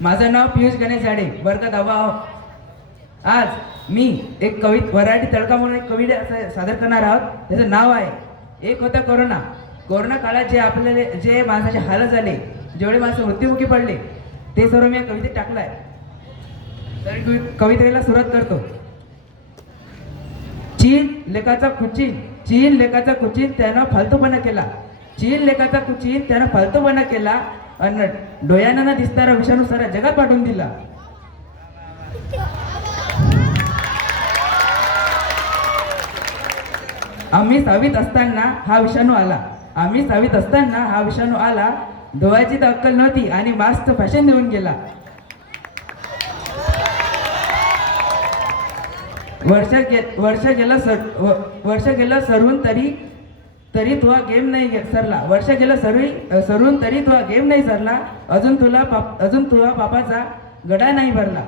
माझं नाव पियुष गणेश झाडे. वर्ग दहावा आज मी एक कवी वराठी तडका म्हणून एक कविता असं सादर करणार आहोत. त्याचं नाव आहे एक होता कोरोना. कोरोना काळात जे आपल्याला जे माणसाचे हाल झाले जेवढे माणसं मृत्युमुखी पडले ते सर्व मी या कवितेत टाकलं आहे. तर कवि- कवितेला सुरुवात करतो. चीन लेखाचा कुचीन चीन लेखाचा कुचीन त्यानं फालतूपणा केला. चीन लेखाचा कुचीन त्यानं फालतूपणा केला. आणि डोळ्यांना न दिसणारा विषाणू सारा जगात पाठवून दिला. आम्ही सावीत असताना हा विषाणू आला. आम्ही सावीत असताना हा विषाणू आला. डोळ्याची तर अक्कल नव्हती आणि मास्क फॅशन देऊन गेला. वर्ष गे वर्ष गेलं सर वर्ष गेलं सरून तरी तरी तुला गेम नाही गे- सरला. वर्ष गेलं सरी सरून तरी तुला गेम नाही सरला. अजून तुला पाप अजून तुला बापाचा गडा नाही भरला.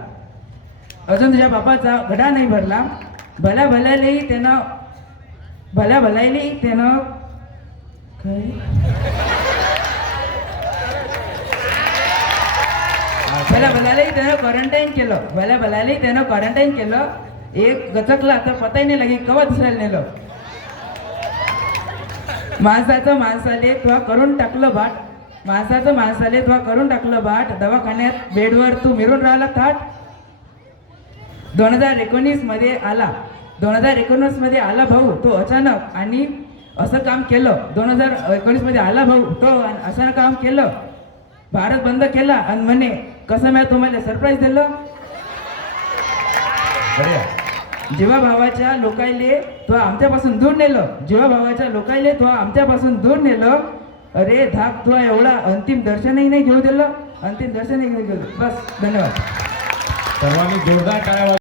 अजून तुझ्या बापाचा गडा नाही भरला. भल्या भल्यालाही त्यानं भल्या भल्यालाही त्यानं काय? भल्या भल्यालाही त्यानं क्वारंटाईन केलं. भल्या भल्यालाही त्यानं क्वारंटाईन केलं. एक गचकला तर पताही नाही लागे कवा दुसऱ्याला नेलं? माणसाचं माणसाले तुला करून टाकलं बाट. माणसाचं माणसाले तुला करून टाकलं बाट. दवाखान्यात बेडवर तू मिरून राहिला थाट. दोन हजार एकोणीसमध्ये आला. दोन हजार एकोणीसमध्ये आला भाऊ. तो अचानक आणि असं काम केलं. दोन हजार एकोणीसमध्ये आला भाऊ. तो असं काम केलं. भारत बंद केला आणि म्हणे कसं मी तुम्हाला सरप्राईज दिलं? बढिया. जेव्हा भावाच्या लोकायले तो आमच्यापासून दूर नेलं. जेव्हा भावाच्या लोकायले तो आमच्यापासून दूर नेलं. अरे धाक तुला एवढा अंतिम दर्शनही नाही घेऊ दिलं. अंतिम दर्शनही नाही घेऊ बस धन्यवाद. सर्वांनी जोरदार टाळ्या